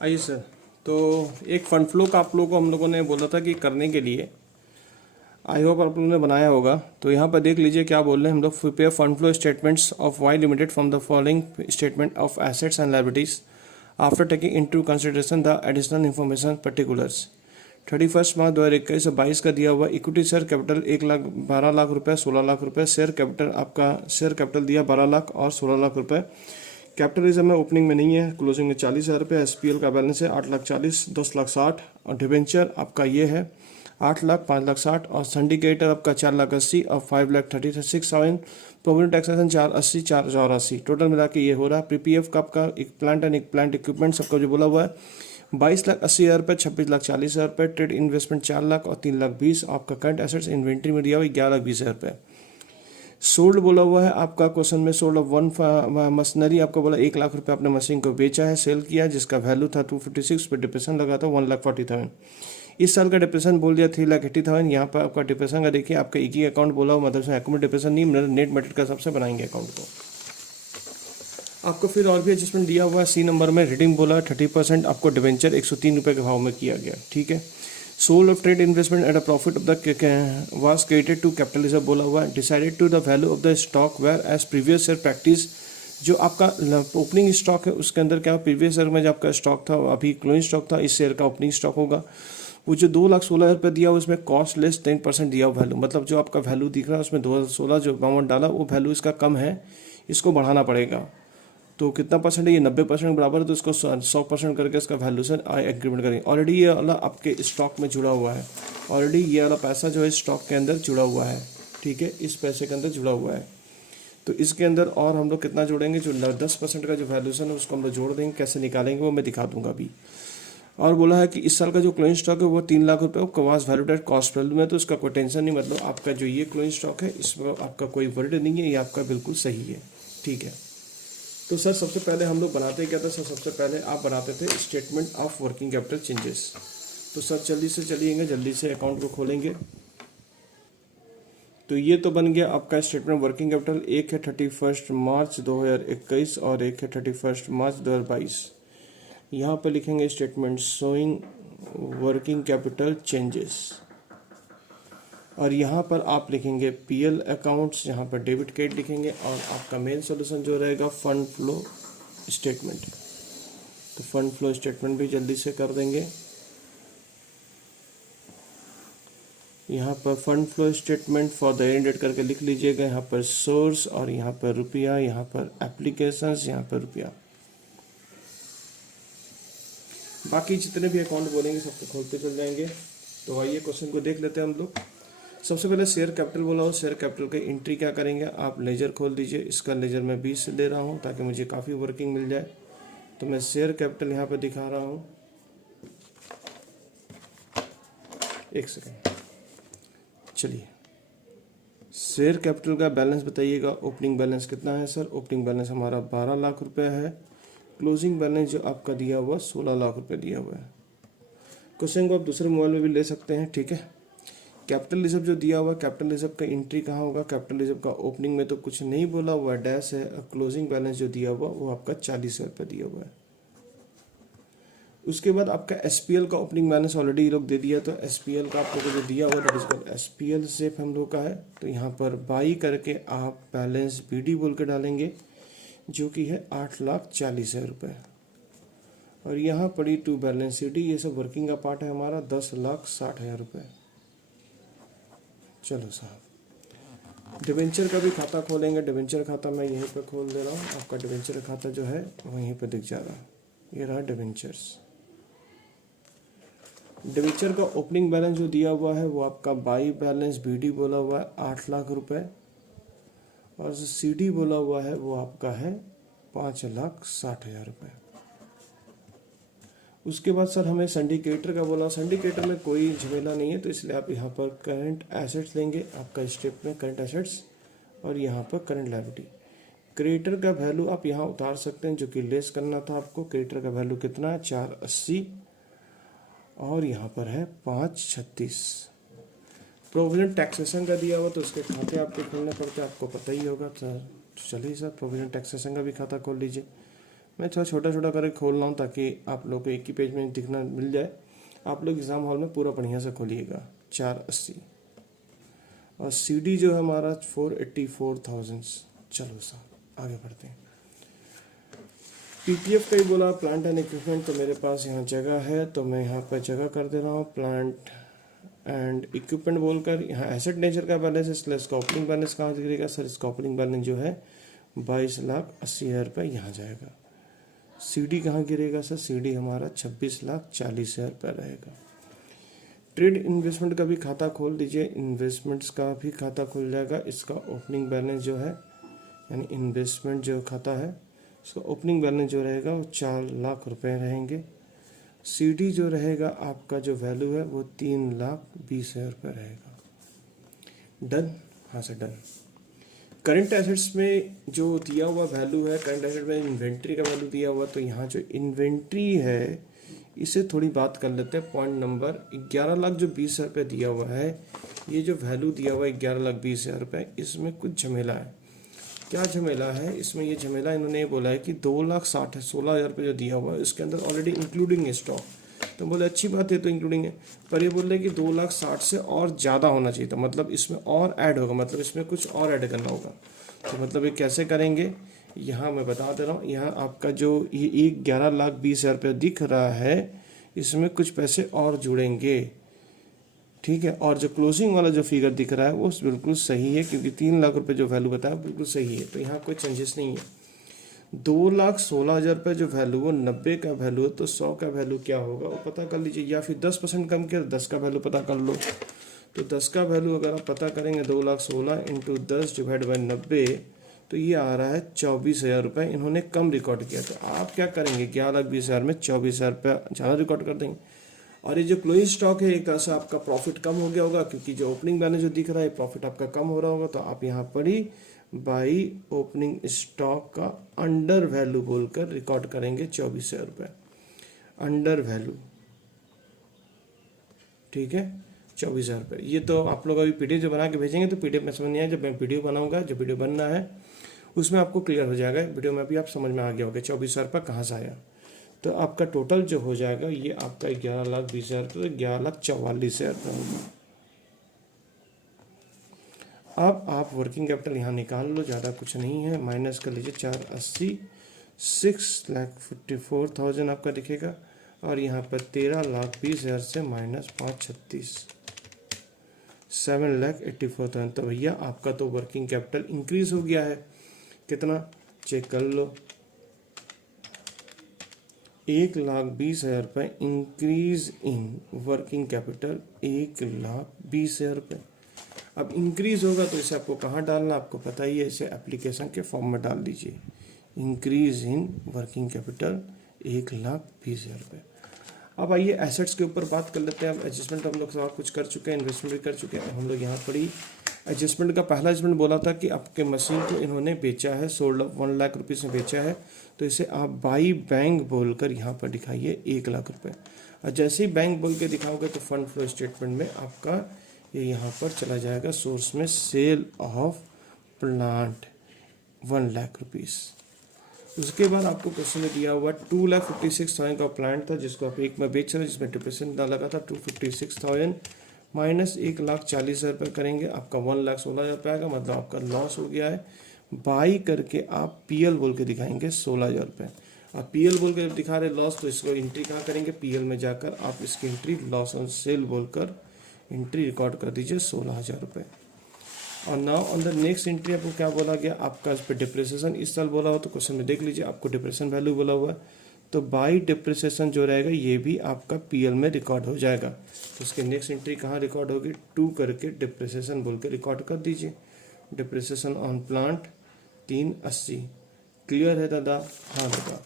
आइए सर। तो एक फंड फ्लो का आप लोगों को हम लोगों ने बोला था कि करने के लिए, आई होप आप लोगों ने बनाया होगा। तो यहाँ पर देख लीजिए क्या बोल रहे हैं हम लोग। Prepare fund flow statements of Y limited from the following statement of assets and liabilities after taking into consideration the additional information particulars. 31 March 2021 से 22 का दिया हुआ इक्विटी शेयर कैपिटल 1,12,00,000 रुपये, 16 लाख रुपये। शेयर कैपिटल आपका शेयर कैपिटल दिया 12 लाख और 16 लाख रुपये। कैपिटल रिजर्व में ओपनिंग में नहीं है, क्लोजिंग में 40,000 रुपये। एसपीएल का बैलेंस है 8,40,000, 10,60,000 और डिवेंचर आपका ये है 8 लाख, 5,60,000 और सिंडिकेटर आपका 4,80,000 और 5,36,000। Provident taxation 480, 4,84। टोटल मिला के ये हो रहा है। पीपीएफ का आपका एक प्लांट एंड एक प्लांट इक्विपमेंट सबका जो बोला हुआ है 22,80,000 रुपये, 26,40,000 रुपये। ट्रेड इन्वेस्टमेंट 4 लाख और 3,20,000। आपका करंट एसेट्स इन्वेंट्री में दिया हुआ 11,20,000 रुपये। सोल्ड बोला हुआ है आपका क्वेश्चन में, सोल्ड ऑफ वन मशीनरी आपको बोला 1 लाख रुपये आपने मशीन को बेचा है, सेल किया, जिसका वैल्यू था 256 पे डिप्रेशन लगा था 1,40,000। इस साल का डिप्रेशन बोल दिया 3,80,000। यहाँ पर आपका डिप्रेशन का देखिए, आपका एक ही अकाउंट बोला हुआ, मतलब अकाउंट डिप्रेशन नहीं, नेट मेथड का सबसे बनाएंगे अकाउंट को। आपको फिर और भी एडजस्टमेंट दिया हुआ है। सी नंबर में रिडीम बोला 30% आपको डिवेंचर 103 रुपये के भाव में किया गया, ठीक है। Sale of trade investment at a profit of the was created to capital reserve बोला हुआ है। Decided to the value of the stock whereas previous year practice. जो आपका ओपनिंग स्टॉक है उसके अंदर क्या, प्रीवियस ईयर में जो आपका स्टॉक था अभी क्लोजिंग स्टॉक था, इस शेयर का ओपनिंग स्टॉक होगा। वो जो 2,16,000 रुपये दिया हुआ उसमें कॉस्ट लेस 10% दिया हुआ वैल्यू, मतलब जो आपका वैल्यू दिख रहा है उसमें 2016 जो अमाउंट डाला वो वैल्यू इसका कम है, इसको बढ़ाना पड़ेगा। तो कितना परसेंट है, ये 90% बराबर है, तो इसको 100% करके इसका वैल्यूशन एग्रीमेंट करेंगे। ऑलरेडी ये वाला आपके स्टॉक में जुड़ा हुआ है, ऑलरेडी ये वाला पैसा जो है स्टॉक के अंदर जुड़ा हुआ है, ठीक है, इस पैसे के अंदर जुड़ा हुआ है। तो इसके अंदर और हम लोग कितना जोड़ेंगे, जो 10% का जो वैल्यूशन है उसको हम लोग जोड़ देंगे। कैसे निकालेंगे वो मैं दिखा दूंगा अभी। और बोला है कि इस साल का जो क्लोजिंग स्टॉक है वो 3,00,000 रुपये Kawas value at cost value में, तो इसका कोई टेंशन नहीं, मतलब आपका जो ये क्लोजिंग स्टॉक है इसमें आपका कोई वर्ड नहीं है, ये आपका बिल्कुल सही है, ठीक है। तो सर सबसे पहले हम लोग बनाते क्या था सर, सबसे पहले आप बनाते थे statement of working capital changes. तो सर जल्दी से चलिएगा, जल्दी से अकाउंट को खोलेंगे। तो ये तो बन गया आपका स्टेटमेंट वर्किंग कैपिटल। एक है 31 मार्च 2021 और एक है 31 मार्च 2022। यहाँ पे लिखेंगे statement showing working capital changes, और यहाँ पर आप लिखेंगे पीएल अकाउंट्स, यहाँ पर डेबिट क्रेडिट लिखेंगे, और आपका मेन सॉल्यूशन जो रहेगा फंड फ्लो स्टेटमेंट। तो फंड फ्लो स्टेटमेंट भी जल्दी से कर देंगे। यहाँ पर fund flow statement for the end date करके लिख लीजिएगा। यहाँ पर सोर्स और यहाँ पर रुपया, यहाँ पर एप्लीकेशंस, यहाँ पर रुपया। बाकी जितने भी अकाउंट बोलेंगे सबको खोलते चल जाएंगे। तो आइए क्वेश्चन को देख लेते हैं हम लोग। सबसे पहले शेयर कैपिटल बोला हो, शेयर कैपिटल की एंट्री क्या करेंगे, आप लेजर खोल दीजिए। इसका लेजर मैं 20 ले रहा हूँ ताकि मुझे काफ़ी वर्किंग मिल जाए। तो मैं शेयर कैपिटल यहाँ पे दिखा रहा हूँ, एक सेकेंड। चलिए शेयर कैपिटल का बैलेंस बताइएगा। ओपनिंग बैलेंस कितना है सर, ओपनिंग बैलेंस हमारा 12 लाख रुपये है। क्लोजिंग बैलेंस जो आपका दिया हुआ 16 लाख रुपये दिया हुआ है। क्वेश्चन को आप दूसरे मोबाइल में भी ले सकते हैं, ठीक है। कैपिटल रिजर्व जो दिया हुआ, कैपिटल रिजर्व का एंट्री कहाँ होगा, कैपिटल रिजर्व का ओपनिंग में तो कुछ नहीं बोला हुआ, डैश है। क्लोजिंग बैलेंस जो दिया हुआ वो आपका 40,000 रुपये दिया हुआ है। उसके बाद आपका एसपीएल का ओपनिंग बैलेंस ऑलरेडी ये लोग दे दिया, तो एसपीएल का आप लोगों को जो दिया हुआ है एसपीएल से हम लोग का है। तो यहाँ पर बाई करके आप बैलेंस बीडी बोल के डालेंगे, जो कि है 8,40,000 रुपये। और यहाँ पड़ी टू बैलेंस सीडी, ये सब वर्किंग का पार्ट है हमारा 10,60,000 रुपये। चलो साहब डिवेंचर का भी खाता खोलेंगे। डिवेंचर खाता मैं यहीं पर खोल दे रहा हूँ। आपका डिवेंचर खाता जो है वहीं पर दिख जा रहा है, ये रहा डिवेंचर्स। डिवेंचर का ओपनिंग बैलेंस जो दिया हुआ है वो आपका बाई बैलेंस बीडी बोला हुआ है 8 लाख रुपए, और जो सीडी बोला हुआ है वो आपका है 5,60,000 रुपये। उसके बाद सर हमें सिंडिकेटर का बोला। सिंडिकेटर में कोई झमेला नहीं है, तो इसलिए आप यहाँ पर करंट एसेट्स लेंगे, आपका स्टेप में करंट एसेट्स, और यहाँ पर करंट लायबिलिटी। क्रेडिटर का वैल्यू आप यहाँ उतार सकते हैं, जो कि लेस करना था आपको। क्रेडिटर का वैल्यू कितना है 480, और यहाँ पर है 536। प्रोविडेंट टैक्सेशन का दिया हुआ, तो उसके खाते आपको खोलने पड़ते हैं, आपको पता ही होगा सर। चलिए सर प्रोविडेंट टैक्सेशन का भी खाता खोल लीजिए। मैं थोड़ा छोटा छोटा करके खोल रहा हूँ ताकि आप लोग को एक ही पेज में दिखना मिल जाए। आप लोग एग्ज़ाम हॉल में पूरा बढ़िया से खोलिएगा। 480 और CD जो है हमारा 484,000। चलो साहब आगे बढ़ते हैं। PTF का ही बोला प्लांट एंड इक्विपमेंट, तो मेरे पास यहाँ जगह है तो मैं यहाँ पर जगह कर दे रहा हूँ प्लांट एंड इक्विपमेंट बोलकर। यहाँ एसेट नेचर का बैलेंस, इसलिए इसका ओपनिंग बैलेंस कहाँ गिरेगा सर? इसका ओपनिंग बैलेंस जो है 22,80,000 रुपये यहाँ जाएगा। CD कहाँ गिरेगा सर? CD हमारा 26,40,000 रुपये रहेगा। ट्रेड इन्वेस्टमेंट का भी खाता खोल दीजिए, इन्वेस्टमेंट्स का भी खाता खुल जाएगा। इसका ओपनिंग बैलेंस जो है यानी इन्वेस्टमेंट जो खाता है उसका ओपनिंग बैलेंस जो रहेगा वो 4,00,000 रुपये रहेंगे। CD जो रहेगा आपका जो वैल्यू है वो 3,20,000 रुपये रहेगा। डन? हाँ सर डन। करंट एसेट्स में जो दिया हुआ वैल्यू है, करंट एसेट में इन्वेंट्री का वैल्यू दिया हुआ, तो यहाँ जो इन्वेंट्री है इसे थोड़ी बात कर लेते हैं। पॉइंट नंबर 11,20,000 रुपये दिया हुआ है। ये जो वैल्यू दिया हुआ है 11,20,000 रुपये, इसमें कुछ झमेला है। क्या झमेला है इसमें? ये झमेला इन्होंने बोला है कि 2,60,16,000 रुपये जो दिया हुआ है इसके अंदर ऑलरेडी इंक्लूडिंग है स्टॉक। तो बोले अच्छी बात है तो इंक्लूडिंग है, पर ये बोल रहे हैं कि 2,60,000 से और ज़्यादा होना चाहिए था, मतलब इसमें और ऐड होगा, मतलब इसमें कुछ और ऐड करना होगा। तो मतलब ये कैसे करेंगे यहाँ मैं बता दे रहा हूँ। यहाँ आपका जो ये 11,20,000 रुपये दिख रहा है इसमें कुछ पैसे और जुड़ेंगे, ठीक है। और जो क्लोजिंग वाला जो फिगर दिख रहा है वो बिल्कुल सही है, क्योंकि 3,00,000 रुपये जो वैल्यू बताया बिल्कुल सही है, तो यहाँ कोई चेंजेस नहीं है। 2,16,000 रुपये जो वैल्यू वो 90 का वैल्यू है, तो 100 का वैल्यू क्या होगा वो पता कर लीजिए, या फिर 10% कम किया 10 का वैल्यू पता कर लो। तो 10 का वैल्यू अगर आप पता करेंगे 2,16,000 इंटू 10 डिवाइड बाई 90, तो ये आ रहा है 24,000 रुपये इन्होंने कम रिकॉर्ड किया। तो आप क्या करेंगे 11,20,000 में 24,000 रुपये ज़्यादा रिकॉर्ड कर देंगे। और ये जो क्लोजिंग स्टॉक है एक तरह से आपका प्रॉफिट कम हो गया होगा, क्योंकि जो ओपनिंग बैलेंस जो दिख रहा है प्रॉफिट आपका कम हो रहा होगा। तो आप यहाँ पर ही बाई ओपनिंग स्टॉक का अंडर वैल्यू बोलकर रिकॉर्ड करेंगे 24,000 रुपये अंडर वैल्यू, ठीक है 24,000 रुपये। ये तो आप लोग अभी PDF जो बना के भेजेंगे तो PDF में समझ नहीं आया, जब मैं वीडियो बनाऊंगा, जो वीडियो बनना है उसमें आपको क्लियर हो जाएगा। वीडियो में भी आप समझ में आ गया होगा 24,000 रुपये कहाँ से आया। तो आपका टोटल जो हो जाएगा ये आपका 11,20,000 रुपये, 11,44,000 रुपये होगा। अब आप वर्किंग कैपिटल यहाँ निकाल लो, ज़्यादा कुछ नहीं है, माइनस कर लीजिए 480, 6,54,000 आपका दिखेगा। और यहाँ पर 13,20,000 से माइनस 536, 7,84,000। तो भैया आपका तो वर्किंग कैपिटल इंक्रीज हो गया है। कितना चेक कर लो, 1,20,000 रुपये इंक्रीज इन वर्किंग कैपिटल, 1,20,000 रुपये। अब इंक्रीज होगा तो इसे आपको कहाँ डालना आपको पता ही है, इसे एप्लीकेशन के फॉर्म में डाल दीजिए। इंक्रीज इन वर्किंग कैपिटल 1,20,000 रुपये। अब आइए एसेट्स के ऊपर बात कर लेते हैं। अब एडजस्टमेंट हम लोग सब कुछ कर चुके हैं, इन्वेस्टमेंट भी कर चुके हैं। हम लोग यहाँ पर ही एडजस्टमेंट का पहला एडजस्टमेंट बोला था कि आपके मशीन को इन्होंने बेचा है, सोल्ड 1,00,000 रुपीज़ में बेचा है, तो इसे आप बाई बैंक बोलकर यहाँ पर दिखाइए 1,00,000 रुपये। और जैसे ही बैंक बोल के दिखाओगे तो फंड फ्लो स्टेटमेंट में आपका ये यहाँ पर चला जाएगा सोर्स में, सेल ऑफ प्लांट 1,00,000 रुपीज़। उसके बाद आपको क्वेश्चन में दिया हुआ 2,56,000 का प्लांट था जिसको आप एक में बेच रहे हैं, जिसमें डिप्रेशन लगा था 256,000 माइनस 1,40,000 रुपये करेंगे, आपका 1,16,000 रुपये आएगा, मतलब आपका लॉस हो गया है। बाई करके आप PL बोल के दिखाएंगे 16,000 रुपये। आप PL बोल के दिखा रहे लॉस, तो इसको एंट्री कहाँ करेंगे, PL में जाकर आप इसकी एंट्री लॉस ऑन सेल बोलकर एंट्री रिकॉर्ड कर दीजिए 16,000 रुपये। और now on the next entry आपको क्या बोला गया, आपका इस पर डिप्रिसिएशन इस साल बोला हो तो क्वेश्चन में देख लीजिए, आपको डिप्रेशन वैल्यू बोला हुआ है, तो बाई डिप्रिसिएशन जो रहेगा ये भी आपका PL में रिकॉर्ड हो जाएगा। तो उसके नेक्स्ट एंट्री कहाँ रिकॉर्ड होगी, 2 करके डिप्रिसिएशन बोल के रिकॉर्ड कर दीजिए। Depreciation on plant 380। क्लियर है दादा? हाँ दादा।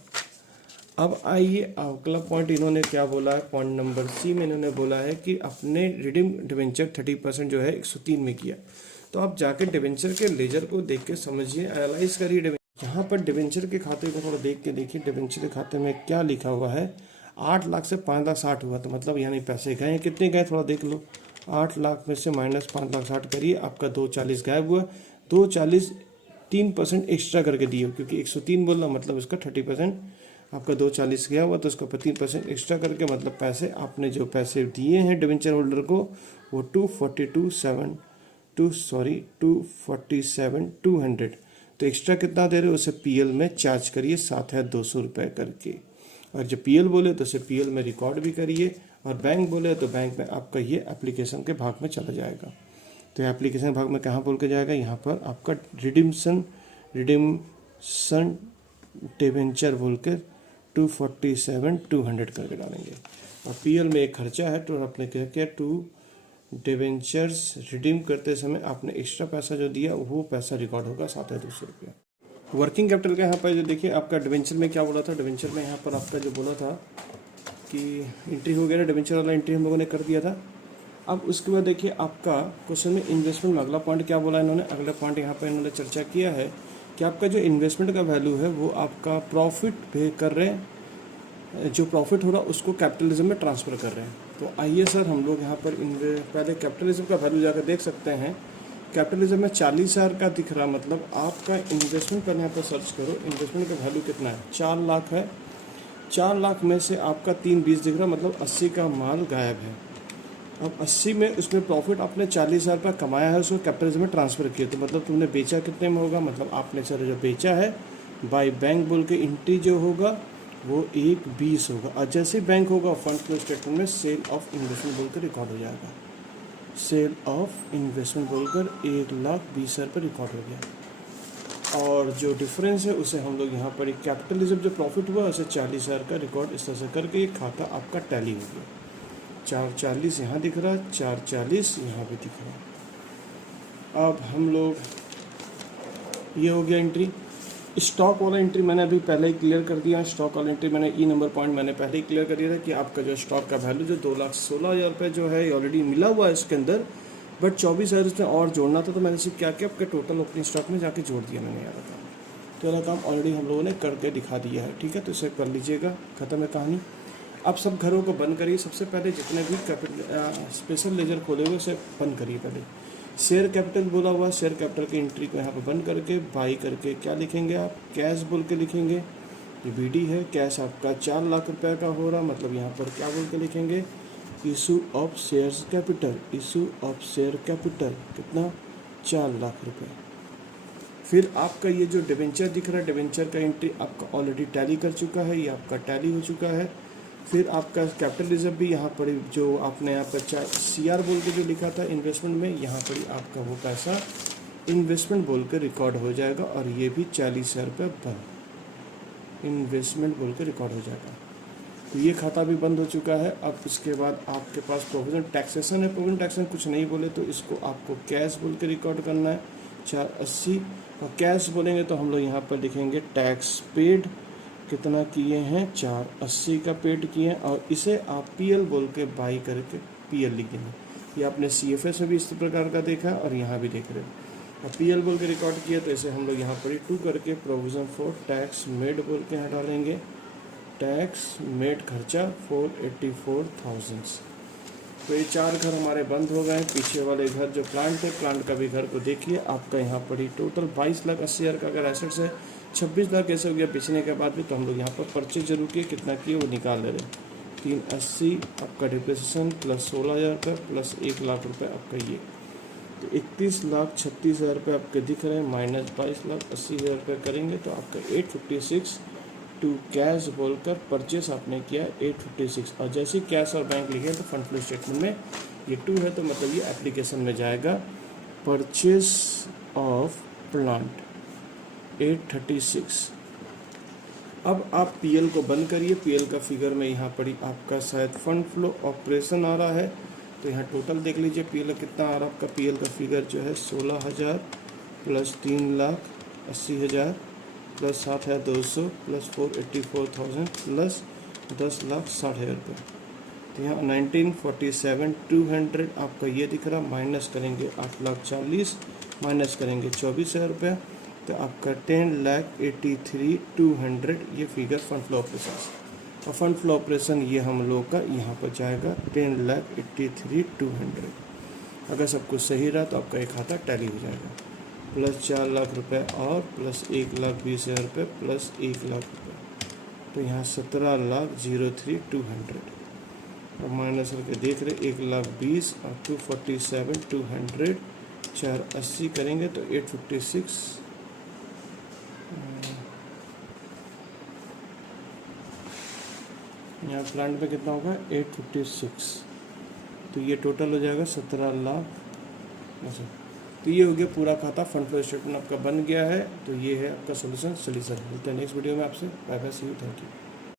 अब आइए अगला पॉइंट इन्होंने क्या बोला है, पॉइंट नंबर C में इन्होंने बोला है कि अपने रिडीम डिवेंचर 30% जो है 103 में किया। तो आप जाके डिवेंचर के लेजर को देख के समझिए, एनालाइज करिए। यहाँ पर डिवेंचर के खाते को थोड़ा देख के देखिए, डिवेंचर के खाते में क्या लिखा हुआ है, 8 लाख से 5,60,000 हुआ, तो मतलब यानी पैसे गए कितने गए थोड़ा देख लो। 8 लाख में से माइनस 5,60,000 करिए, आपका 240 गायब हुआ। 240 3% एक्स्ट्रा करके दिए, क्योंकि 103 बोलना मतलब इसका 30% आपका 240 गया हुआ, तो उसको 3% एक्स्ट्रा करके मतलब पैसे आपने जो पैसे दिए हैं डिवेंचर होल्डर को वो 247,200, तो एक्स्ट्रा कितना दे रहे हो उसे पीएल में चार्ज करिए 7,200 रुपये करके। और जब पीएल बोले तो उसे पीएल में रिकॉर्ड भी करिए, और बैंक बोले तो बैंक में आपका ये एप्लीकेशन के भाग में चला जाएगा। तो एप्लीकेशन भाग में कहाँ बोल के जाएगा, यहाँ पर आपका रिडीम्सन डिवेंचर बोल के 247,200 करके डालेंगे। और पीएल में एक खर्चा है, तो आपने क्या किया, 2 डिवेंचर्स रिडीम करते समय आपने एक्स्ट्रा पैसा जो दिया वो पैसा रिकॉर्ड होगा 7,200 रुपया। वर्किंग कैपिटल का यहाँ पर जो देखिए आपका डिवेंचर में क्या बोला था, डिवेंचर में यहाँ पर आपका जो बोला था कि एंट्री हो गया ना, डिवेंचर वाला एंट्री हम लोगों ने कर दिया था। अब उसके बाद देखिए आपका क्वेश्चन में इन्वेस्टमेंट में अगला पॉइंट क्या बोला इन्होंने, अगला पॉइंट यहाँ पर इन्होंने चर्चा किया है कि आपका जो इन्वेस्टमेंट का वैल्यू है वो आपका प्रॉफिट पे कर रहे हैं, जो प्रॉफिट हो रहा है उसको कैपिटलिज्म में ट्रांसफ़र कर रहे हैं। तो आइए सर हम लोग यहाँ पर पहले कैपिटलिज्म का वैल्यू जाकर देख सकते हैं। कैपिटलिज्म में 40,000 का दिख रहा, मतलब आपका इन्वेस्टमेंट पर यहाँ पर सर्च करो, इन्वेस्टमेंट का वैल्यू कितना है, 4 लाख है। 4 लाख में से आपका 320 दिख रहा, मतलब 80 का माल गायब है। अब 80 में उसमें प्रॉफिट आपने 40,000 रुपये कमाया है, उसको कैपिटलिज्म में ट्रांसफ़र किया, तो मतलब तुमने बेचा कितने में होगा, मतलब आपने सर जो बेचा है बाय बैंक बोल के एंट्री जो होगा वो 1,20 होगा। और जैसे बैंक होगा फंड फ्लो स्टेटमेंट में सेल ऑफ इन्वेस्टमेंट बोलकर रिकॉर्ड हो जाएगा, सेल ऑफ इन्वेस्टमेंट बोलकर 1,20,000 पर रिकॉर्ड हो गया। और जो डिफरेंस है उसे हम लोग यहाँ पर एक कैपिटलिज्म जो प्रॉफिट हुआ उसे 40,000 का रिकॉर्ड इस तरह से करके ये खाता आपका टैली हो गया। 440 यहाँ दिख रहा है, 440 यहाँ भी दिख रहा है। अब हम लोग ये हो गया एंट्री। स्टॉक वाला एंट्री मैंने अभी पहले ही क्लियर कर दिया। स्टॉक वाला एंट्री मैंने ई नंबर पॉइंट मैंने पहले ही क्लियर कर दिया था कि आपका जो स्टॉक का वैल्यू जो 2,16,000 रुपये जो है ऑलरेडी मिला हुआ है इसके अंदर, बट 24,000 इसमें और जोड़ना था, तो मैंने सिर्फ क्या किया आपके टोटल ओपनिंग स्टॉक में जाके जोड़ दिया मैंने यार काम। तो वाला काम ऑलरेडी हम लोगों ने करके दिखा दिया है, ठीक है, तो इसे कर लीजिएगा, ख़त्म है कहानी। अब सब घरों को बंद करिए, सबसे पहले जितने भी स्पेशल लेजर खोले हुए उसे बंद करिए। पहले शेयर कैपिटल बोला हुआ, शेयर कैपिटल की एंट्री को यहाँ पर बंद करके बाई करके क्या लिखेंगे आप, कैश बोल के लिखेंगे। ये बीडी है, कैश आपका 4 लाख रुपए का हो रहा, मतलब यहाँ पर क्या बोल के लिखेंगे, issue of shares capital, issue of share capital कितना, 4 लाख रुपए। फिर आपका ये जो डिवेंचर दिख रहा है, डिवेंचर का एंट्री आपका ऑलरेडी टैली कर चुका है, ये आपका टैली हो चुका है। फिर आपका कैपिटलिज्म भी यहाँ पर जो आपने यहाँ पर CR बोल के जो लिखा था इन्वेस्टमेंट में, यहाँ पर ही आपका वो पैसा इन्वेस्टमेंट बोल के रिकॉर्ड हो जाएगा, और ये भी 40,000 रुपये बंद इन्वेस्टमेंट बोल के रिकॉर्ड हो जाएगा। तो ये खाता भी बंद हो चुका है। अब इसके बाद आपके पास प्रोविजन टैक्सेशन है, प्रोविजन टैक्सेशन कुछ नहीं बोले तो इसको आपको कैश बोल के रिकॉर्ड करना है 480, और कैश बोलेंगे तो हम लोग यहाँ पर लिखेंगे टैक्स पेड कितना किए हैं, 480 का पेड किए हैं, और इसे आप PL बोल के बाई करके PL लिख देंगे। ये आपने CFS में भी इस प्रकार का देखा और यहाँ भी देख रहे हो। और PL बोल के रिकॉर्ड किया तो इसे हम लोग यहाँ पर 2 करके प्रोविज़न फॉर टैक्स मेड बोल के यहाँ डालेंगे, टैक्स मेड खर्चा 484,000। तो ये 4 घर हमारे बंद हो गए। पीछे वाले घर जो प्लांट है, प्लांट का भी घर को देखिए, आपका यहाँ पर ही टोटल 22,80,000 का अगर एसेट्स है, 26 लाख ऐसे हो गया बेचने के बाद भी। तो हम लोग यहाँ पर परचेज जरूर किए, कितना किए वो निकाल ले रहे, 380 आपका डिप्रेशन प्लस 16,000 का प्लस 1 लाख रुपये आपका ये, तो 31,36,000 रुपये आपके दिख रहे हैं, माइनस 22,80,000 रुपये करेंगे तो आपका 856 टू कैश बोलकर परचेस आपने किया 856। और जैसे ही कैश और बैंक लिखे तो फंड फ्लो स्टेटमेंट में ये 2 है, तो मतलब ये एप्लीकेशन में जाएगा परचेस ऑफ प्लांट 836। अब आप PL को बंद करिए। PL का फिगर में यहाँ पर आपका शायद फंड फ्लो ऑपरेशन आ रहा है, तो यहाँ टोटल देख लीजिए PL कितना आ रहा है आपका। PL का फिगर जो है 16,000 प्लस 3,80,000 प्लस 7,200 प्लस 484,000 प्लस 10,60,000 रुपये। तो यहाँ 1947,200 आपका ये दिख रहा, माइनस करेंगे 8,40,000 माइनस करेंगे 24,000 रुपये, तो आपका 10,83,200 ये फिगर फंड फ्लो ऑपरेशन। और फंड फ्लो ऑपरेशन ये हम लोग का यहाँ पर जाएगा 10,83,200। अगर सब कुछ सही रहा तो आपका एक खाता टैली हो जाएगा, प्लस 4 लाख रुपये और प्लस 1,20,000 रुपये प्लस 1 लाख रुपये। तो यहाँ 17,03,200 और माइनस करके देख रहे 1,20,000 और 247,200 480 करेंगे तो 856 यहाँ प्लांट पे कितना होगा 856 तो ये टोटल हो जाएगा 17 लाख अच्छा। तो ये हो गया पूरा खाता फंड फ्लो स्टेटमेंट आपका बन गया है। तो ये है आपका सोल्यूशन मिलते हैं नेक्स्ट वीडियो में आपसे। Bye bye, see you, thank you.